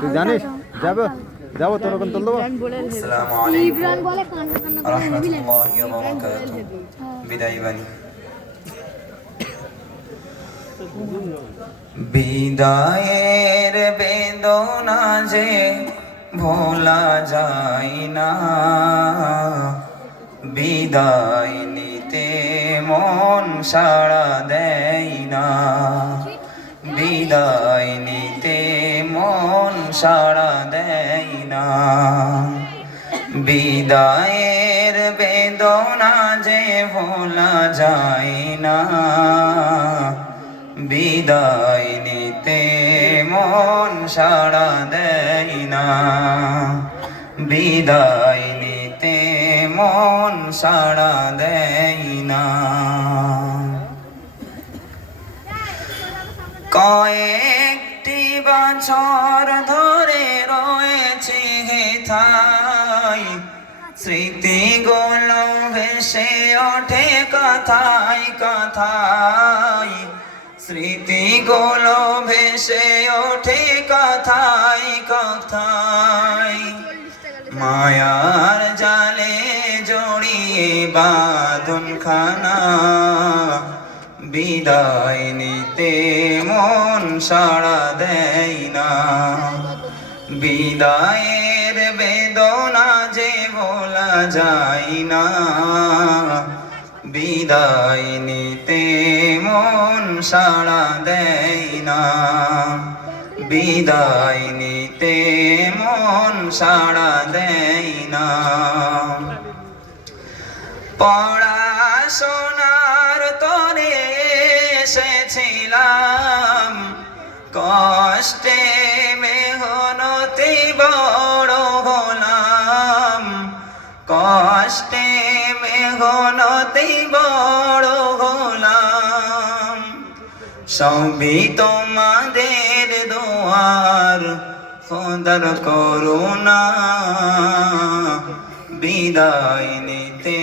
তুই জানিস যাবো যাবো তোর ওখানে তুল দেবো। আসসালামু আলাইকুম রাহমাতুল্লাহি ওয়া বারাকাতুহু। বিদায় বাণী। বিদায়ের বেদনা যে ভোলা যায় না, বিদায় নিতে মন সাড়া দেয় না, বিদায় নিতে মন সাড়া দেয় না। বিদায়ের বেদনা যে ভোলা যায় না, বিদায় নিতে মন সাড়া দেয় না, বিদায় নিতে মন সাড়া দেয় না। কয়েকটি বছর ধরে রয়েছে হেথায়, স্মৃতিগুলো ভেসে ওঠে কথায় কথায়, স্মৃতিগুলো ভেসে ওঠে কথায় কথায়। মায়ার জালে জড়িয়ে বাঁধন খানা, বিদায় নিতে মন সাড়া দেয় না, বিদায়ের বেদনা যে ভোলা যায় না, বিদায় নিতে মন সাড়া দেয় না, বিদায় নিতে মন সাড়া দেয় না। পড়াশোনার তরে এসেছিলাম, কষ্টে মেহনতি বড় হলাম, কষ্টে মেহনতি বড় হলাম। সবই তোমাদের দোয়ার খোদার করুণা, বিদায় নিতে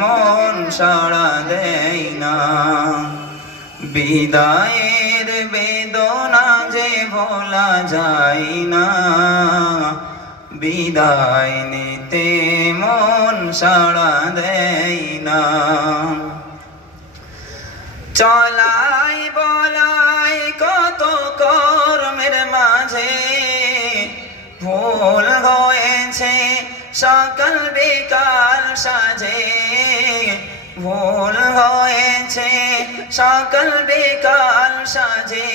মন সাড়া দেয় না, বিদায়ের বেদনা যে ভোলা যায় না, বিদায় নিতে মন সাড়া দেয় না। চলাই বলাই কত কর্মের মাঝে ভুল হয়েছে সকাল বিকাল সাজে, ভুল হয়েছে সকাল বিকাল সাজে।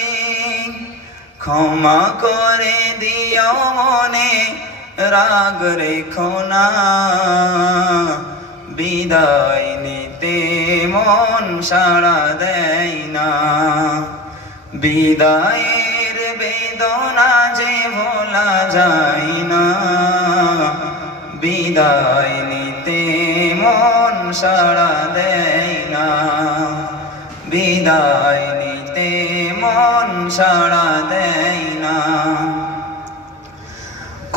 ক্ষমা করে দিও মনে রাগ রেখো না, বিদায় নিতে মন সাড়া দেয় না, বিদায়ের বেদনা যে ভোলা যায় না, বিদায় নিতে মন সাড়া দেয় না, বিদায় নিতে মন সাড়া দেয় না।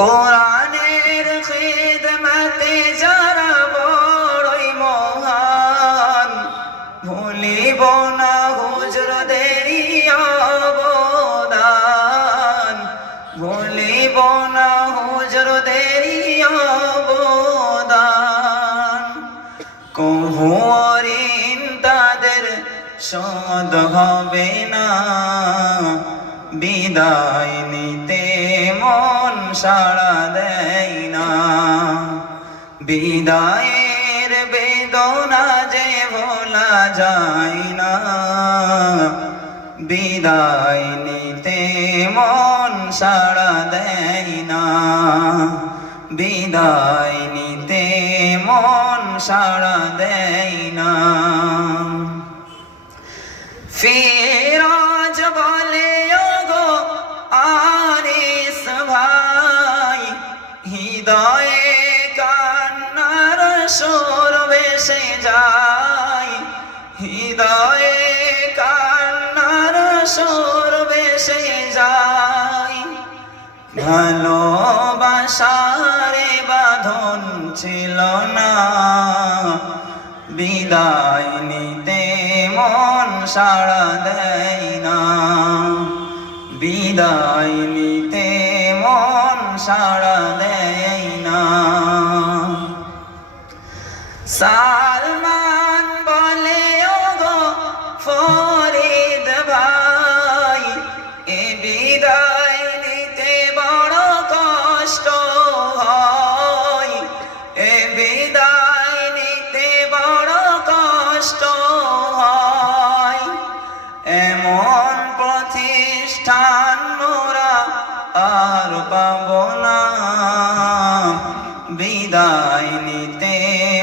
কোরআনের খিদমতে যারা বড়ই মহান, ভুলিব না হুজুরদেরই অবদান, ভুলিব না হুজুরদেরই অবদান। কভু ঋণ তাদের শোধ হবে না, বিদায় নিতে মন সাড়া দেয় না, বিদায়ের বেদনা যে ভোলা যায় না, বিদায় নিতে মন সাড়া দেয় না, বিদায় নিতে মন সাড়া দেয় না। ফিরোজ বলে ওগো আনিস ভাই, হৃদয়ে কান্নার সুর ভেসে যায়, হৃদয়ে কান্নার সুর ভেসে যায়। ভালোবাসারে বাঁধন ছিল না, বিদায় নিতে মন সাড়া দেয় না, বিদায় নিতে মন সাড়া দেয় না। সালমান বলে ওগো ফরিদ ভাই, এ বিদায় নিতে বড় কষ্ট হয়, এ বিদায় নিতে বড় কষ্ট হয়। এমন প্রতিষ্ঠান মোরা আর পাব না, বিদায় নিতে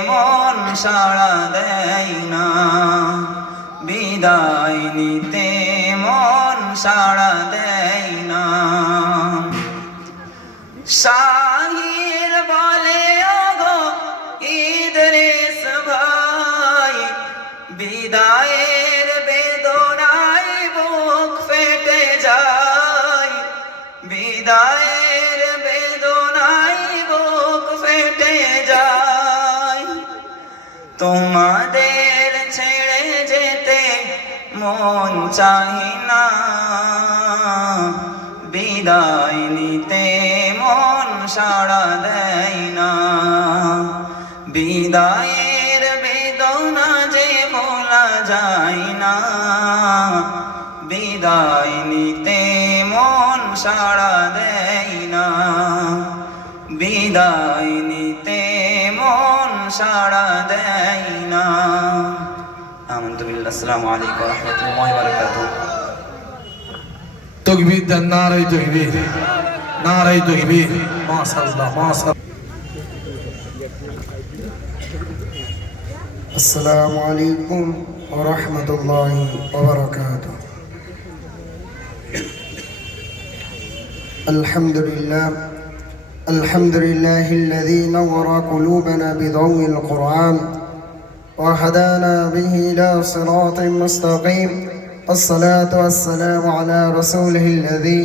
মন সাড়া দেয় না, বিদায় নিতে মন সাড়া দেয় না। শাহির বলে ওগো ইদ্রিস ভাই, বিদায়ের বেদনায় বুক ফেটে যায়, বিদায়ের বেদনায় বুক ফেটে যায়। তোমাদের ছেড়ে যেতে মন চাই না, বিদায় নিতে মন সাড়া দেয় না, বিদায়ের বেদনা যে ভোলা যায় না, বিদায় নিতে মন সাড়া দেয় না, বিদায় নিতে মন সাড়া দেয় না। আমানতু বিল্লাহ। আসসালামু আলাইকুম ওয়া রাহমাতুল্লাহি ওয়া বারাকাতুহু। তকবীর দেন, নারায়ে তকবীর, নারায়ে তকবীর, মাশাআল্লাহ মাশাআল্লাহ। আসসালামু আলাইকুম ওয়া রাহমাতুল্লাহি ওয়া বারাকাতুহু। আলহামদুলিল্লাহ আলহামদুলিল্লাহিল্লাযী নাওয়ারা কুলুবানা বিদাওইল কুরআন ওয়া হাদানা বিহি ইলা সিরাতিন মুস্তাকিম। الصلاة والسلام على رسوله الذي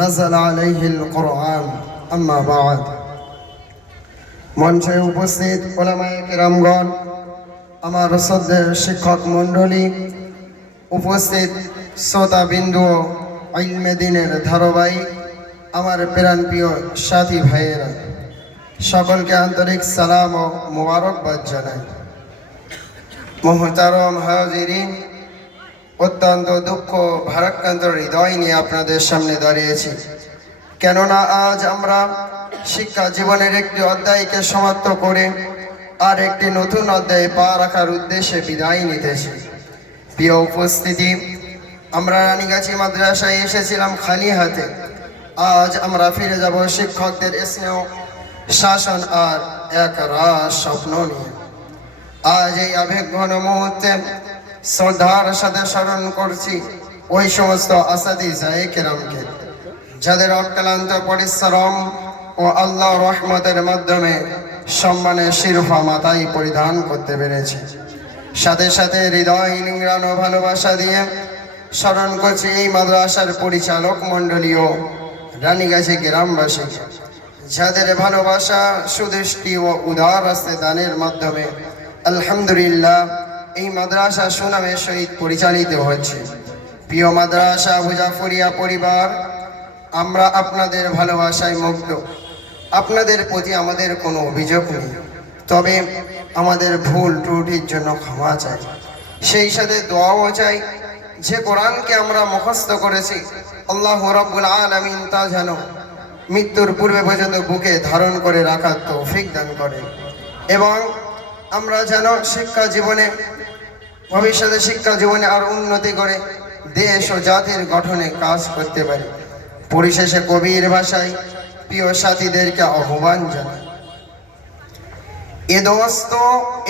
نزل عليه القرآن أما بعد। মঞ্চে উপস্থিত উলামায়ে কিরামগণ, আমার শ্রদ্ধেয় শিক্ষক মণ্ডলী, উপস্থিত শ্রোতাবিন্দু, ইলমে দ্বীনের ধারাবাহিক আমার প্রাণপ্রিয় সাথী ভাইয়েরা, সকলকে আন্তরিক সালাম ও মোবারকবাদ জানাই। মুহতারম হাজিরিন, অত্যন্ত দুঃখ ভারাক্রান্ত হৃদয় নিয়ে আপনাদের সামনে দাঁড়িয়েছি, কেননা আজ আমরা শিক্ষা জীবনের একটি অধ্যায়কে সমাপ্ত করে আর একটি নতুন অধ্যায়ে পা রাখার উদ্দেশ্যে বিদায় নিতেছি। প্রিয় উপস্থিতি, আমরা রানীগাছি মাদ্রাসায় এসেছিলাম খালি হাতে, আজ আমরা ফিরে যাব শিক্ষকদের স্নেহ শাসন আর এক রাস স্বপ্ন নিয়ে। আজ এই আবেগঘন মুহূর্তে শ্রদ্ধার সাথে স্মরণ করছি ওই সমস্ত আসাদিজায়ে কেরামকে, যাদের অক্লান্ত পরিশ্রম ও আল্লাহর রহমতের মাধ্যমে সম্মানের শিরোপা মাথায় পরিধান করতে পেরেছে। সাথে সাথে হৃদয় নিংড়ানো ভালোবাসা দিয়ে স্মরণ করছি এই মাদ্রাসার পরিচালক মণ্ডলী ও রানীগাছি গ্রামবাসীকে, যাদের ভালোবাসা সুদৃষ্টি ও উদার হস্তে দানের মাধ্যমে আলহামদুলিল্লাহ এই মাদ্রাসা সুনামের সহিত পরিচালিত হচ্ছে। প্রিয় মাদ্রাসা আবু জাফরিয়া পরিবার, আমরা আপনাদের ভালোবাসায় মুগ্ধ। আপনাদের প্রতি আমাদের কোনো অভিযোগ নেই, তবে আমাদের ভুল ত্রুটির জন্য ক্ষমা চাই। সেই সাথে দোয়াও চাই যে কোরআনকে আমরা মুখস্থ করেছি, আল্লাহ রাব্বুল আলামিন তা যেন মৃত্যুর পূর্বে পর্যন্ত বুকে ধারণ করে রাখার তৌফিক দান করেন, এবং আমরা যেন শিক্ষা জীবনে, ভবিষ্যতে শিক্ষা জীবনে আর উন্নতি করে দেশ ও জাতির গঠনে কাজ করতে পারি। পরিশেষে কবির ভাষায় প্রিয় সাথীদেরকে আহ্বান জানাই, এ দোস্তো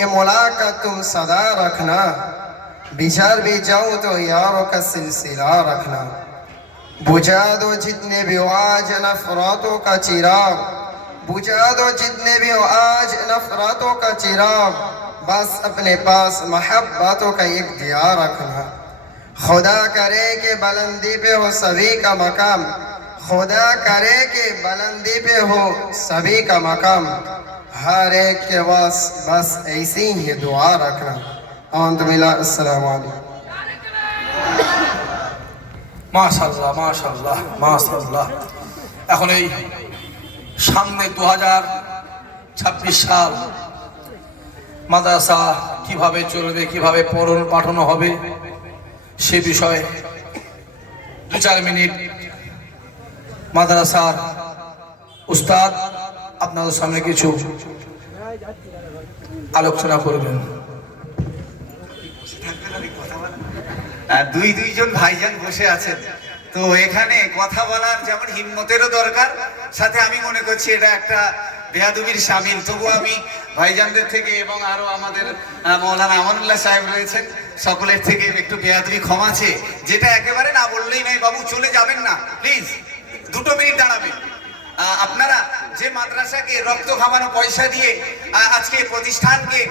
এ মুলাকাত তুম সদা রখনা, बिछड़ भी जाऊं तो यारों का सिलसिला रखना, बुझा दो जितने भी हो आज नफरतों का चिराग, बुझा दो जितने भी हो आज नफरतों का चिराग, बस अपने पास मोहब्बतों का एक दिया रखना। खुदा करे कि बुलंदी पे हो सभी का मकाम, खुदा करे कि बुलंदी पे हो सभी का मकाम, हर एक के बस ऐसी ही दुआ रखना। আলহামদুলিল্লাহ, আসসালামু আলাইকুম। মাশাআল্লাহ মাশাআল্লাহ মাশাআল্লাহ। এখন এই সামনে 2026 সাল, মাদ্রাসা কিভাবে চলবে, কিভাবে পঠন পাঠানো হবে সে বিষয়ে 2-4 মিনিট মাদ্রাসার উস্তাদ আপনাদের সামনে কিছু আলোচনা করবেন। দুইজন ভাইজান বসে আছেন, তো এখানে কথা বলার যেমন হিম্মতেরও দরকার, সাথে আমি মনে করছি এটা একটা বেয়াদবির শামিল। তবু আমি ভাইজানদের থেকে এবং আরো আমাদের মৌলানা আমানুল্লাহ সাহেব রয়েছেন, সকলের থেকে একটু বেয়াদবি ক্ষমা আছে, যেটা একেবারে না বললেই নয়। বাবু চলে যাবেন না প্লিজ, 2 মিনিট দাঁড়াবেন। আপনারা যে মাদ্রাসাকে রক্ত খাওয়ানো পয়সা দিয়ে আজকে প্রতিষ্ঠানকে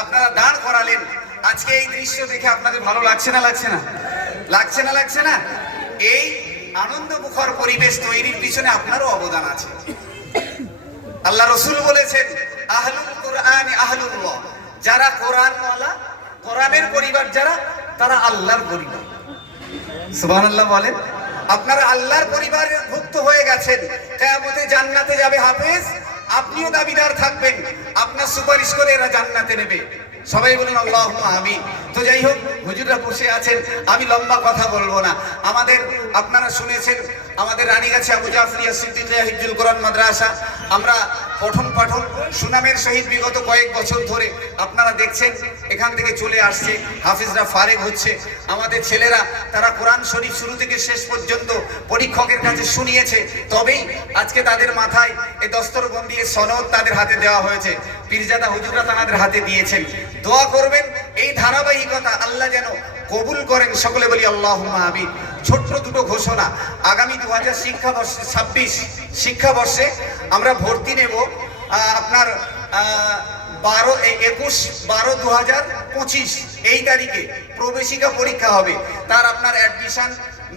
আপনারা দাঁড় করালেন, আজকে এই দৃশ্য দেখে আপনাদের ভালো লাগছে না? লাগছে না? লাগছে না? লাগছে না? এই আনন্দমুখর পরিবেশ তৈরির পিছনে আপনারও অবদান আছে। আল্লাহ রসুল বলেছেন, আহলুল কোরআন আহলুল্লাহ, যারা কোরআনওয়ালা, কোরআনের পরিবার যারা, তারা আল্লাহর পরিবার। সুবহানাল্লাহ বলেন। আপনারা আল্লাহর পরিবারের ভুক্ত হয়ে গেছেন, কিয়ামতে জান্নাতে যাবে হাফেজ, আপনিও দাবিদার থাকবেন, আপনার সুপারিশ করে এরা জান্নাতে নেবে। সবাই বলুন আল্লাহুম্মা আমিন। তো যাই হোক, হুজুররা বসে আছেন, আমি লম্বা কথা বলবো না। আমাদের আপনারা শুনেছেন আমাদের রানীগাছি আবু জাফরিয়া সিদ্দিকিয়া হিফজুল কোরআন মাদ্রাসা, আমরা পঠন পাঠন সুনামের সহিত বিগত কয়েক বছর ধরে আপনারা দেখছেন এখান থেকে চলে আসছে, হাফিজরা ফারেক হচ্ছে। আমাদের ছেলেরা তারা কোরআন শরীফ শুরু থেকে শেষ পর্যন্ত পরীক্ষকের কাছে শুনিয়েছে, তবেই আজকে তাদের মাথায় এই দস্তরবন্দি সনদ তাদের হাতে দেওয়া হয়েছে। পীরজাদা হুজুররা তাদের হাতে দিয়েছেন। দোয়া করবেন এই ধারাবাহিকতা আল্লাহ যেন কবুল করেন। সকলে বলি আল্লাহুম্মা আমিন। ছোট্ট 2 ঘোষণা, আগামী 2026 শিক্ষাবর্ষে আমরা ভর্তি নেব আপনার 21/12/2025 এই তারিখে প্রবেশিকা পরীক্ষা হবে। তার আপনার অ্যাডমিশন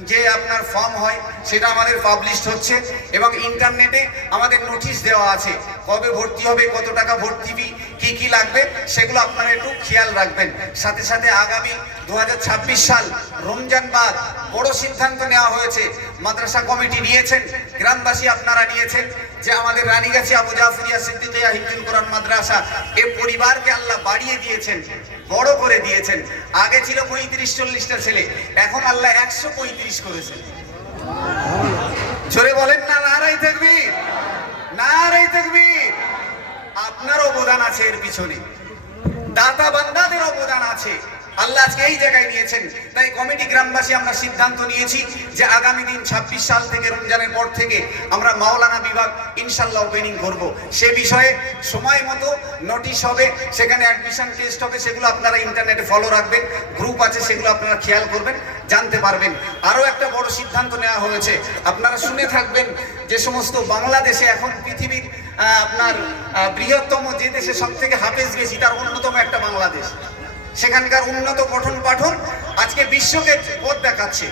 যে আপনার ফর্ম হয় সেটা আমাদের পাবলিশড হচ্ছে এবং ইন্টারনেটে আমাদের নোটিশ দেওয়া আছে কবে ভর্তি হবে, কত টাকা ভর্তি ফি, কি কি লাগবে, সেগুলো আপনারা একটু খেয়াল রাখবেন। সাথে সাথে আগামী 2026 সাল রমজান বাদ বড় সিদ্ধান্ত নেওয়া হয়েছে, মাদ্রাসা কমিটি নিয়েছেন, গ্রামবাসী আপনারা নিয়েছেন, যে আমাদের রানীগাছি আবু জাফরিয়া সিদ্দিকিয়া হিফজুল কোরআন মাদ্রাসা এই পরিবারকে আল্লাহ বাড়িয়ে দিয়েছেন, বড় করে দিয়েছেন। আগে ছিল 35-40টা ছেলে, এখন আল্লাহ 135 করেছেন। জোরে বলেন না নারায়ে তাকবীর, নারায়ে তাকবীর। আপনার অবদান আছে এর পিছনে, দাতা বান্দাদের অবদান আছে। আল্লাহ আজকে এই জায়গায় নিয়েছেন, তাই কমিটি গ্রামবাসী আমরা সিদ্ধান্ত নিয়েছি যে আগামী দিন 26 সাল থেকে রমজানের পর থেকে আমরা মাওলানা বিভাগ ইনশাল্লাহ ওপেনিং করব। সে বিষয়ে সময় মতো নোটিশ হবে, সেখানে অ্যাডমিশন টেস্ট হবে, সেগুলো আপনারা ইন্টারনেটে ফলো রাখবেন, গ্রুপ আছে সেগুলো আপনারা খেয়াল করবেন, জানতে পারবেন। আরও একটা বড় সিদ্ধান্ত নেওয়া হয়েছে, আপনারা শুনে থাকবেন যে সমস্ত বাংলাদেশে এখন পৃথিবীর আপনার বৃহত্তম যে দেশে সব থেকে হাফেজ বেশি, তার অন্যতম একটা বাংলাদেশ। সেখানকার উন্নত পঠন পাঠন আজকে বিশ্বকে পথ দেখাচ্ছে।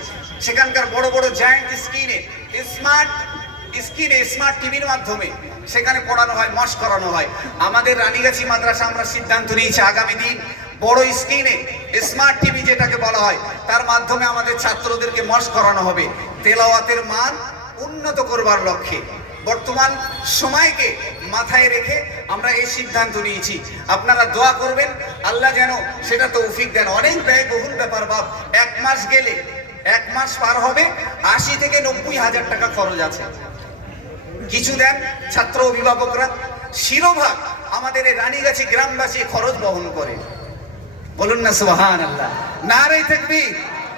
সেখানকার বড় বড় জায়ান্ট স্মার্ট টিভির মাধ্যমে সেখানে পড়ানো হয়, মশ করানো হয়। আমাদের রানীগাছি মাদ্রাসা আমরা সিদ্ধান্ত নিয়েছি আগামী দিন বড় স্ক্রিনে স্মার্ট টিভি যেটাকে বলা হয়, তার মাধ্যমে আমাদের ছাত্রদেরকে মশ করানো হবে, তেলাওয়াতের মান উন্নত করবার লক্ষ্যে। বর্তমান সময়কে মাথায় রেখে আমরা এই সিদ্ধান্ত নিয়েছি। আপনারা দোয়া করবেন আল্লাহ যেন সেটা তৌফিক দেন। অনেক ব্যয়বহুল ব্যাপার বাপ, 1 মাস গেলে 1 মাস পার হবে 80 থেকে 90 হাজার টাকা খরচ আছে। কিছু দেন ছাত্র অভিভাবকরা, শিরোভাগ আমাদের এই রানীগাছি গ্রামবাসী খরচ বহন করে। বলুন না সুবহানাল্লাহ, নারায়ে তাকবীর।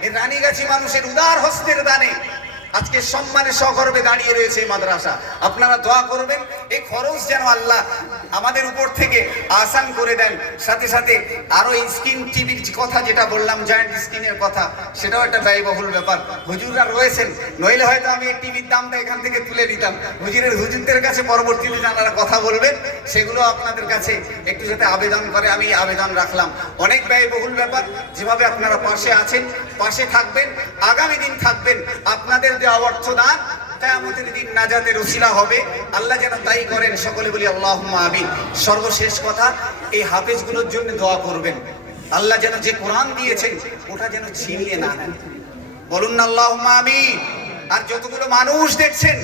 এই রানীগাছি মানুষের উদার হস্তের দানে আজকে সম্মানে সগর্বে দাঁড়িয়ে রয়েছে এই মাদ্রাসা। আপনারা দোয়া করবেন এই খরচ যেন আল্লাহ আমাদের উপর থেকে আসান করে দেন। সাথে সাথে আরো স্ক্রিন টিভির কথা যেটা বললাম, জয়েন্ট স্ক্রিনের কথা, সেটাও একটা ব্যয়বহুল ব্যাপার। হুজুররা রয়েছেন, নইলে হয়তো আমি এই টিভির দামটা এখান থেকে তুলে নিতাম। হুজুরদের কাছে পরবর্তীতে যারা কথা বলবেন সেগুলো আপনাদের কাছে একটু যাতে আবেদন করে, আমি আবেদন রাখলাম। অনেক ব্যয়বহুল ব্যাপার, যেভাবে আপনারা পাশে আছেন, পাশে থাকবেন, আগামী দিন থাকবেন। আপনাদের দেওয়া অর্থদান কিয়ামতের দিন নাজাতের উসিলা হবে, আল্লাহ যেন তাই করেন। সকলে বলি আল্লাহুম্মা আমিন। সর্বশেষ কথা, এই হাফেজগুলোর জন্য দোয়া করবেন। আল্লাহ যেন যে কোরআন দিয়েছেন ওটা যেন ছিনিয়ে না নেন। বলুন না আল্লাহুম্মা আমিন। আর যতগুলো মানুষ দেখছেন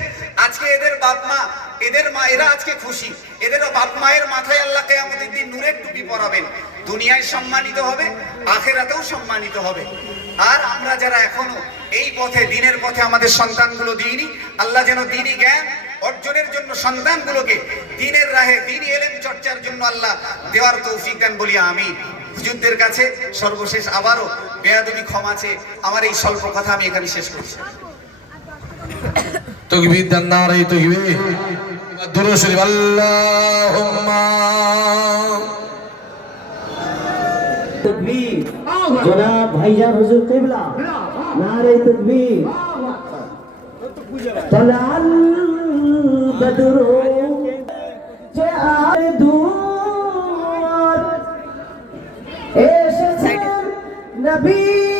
আজকে এদের বাপ মা, এদের মা, এরা আজকে খুশি, এদেরও বাপ মায়ের মাথায় আল্লাহ কিয়ামতের দিন নূরের টুপি পরাবেন, দুনিয়ায় সম্মানিত হবে, আখিরাতেও সম্মানিত হবে। আর আমরা যারা এখনো এই পথে, দিনের পথে আমাদের সন্তানগুলো দিইনি, আল্লাহ যেন দ্বীনি জ্ঞান অর্জনের জন্য সন্তানগুলোকে দ্বীনের রাহে, দ্বীনি ইলম চর্চার জন্য আল্লাহ দেওয়ার তৌফিক দেন বলি আমিন। হুজুরদের কাছে সর্বশেষ আবারও বেয়াদবি ক্ষমা চেয়ে আমার এই স্বল্প কথা আমি এখানে শেষ করছি। তাকবীর দেন, নারে তাকবীর। দুরূদ শরীফ আল্লাহুম্মা तकबीर जनाब भाईजान हुजूर किबला नारे तकबीर तलाल बदरो जाए दूर एश नबी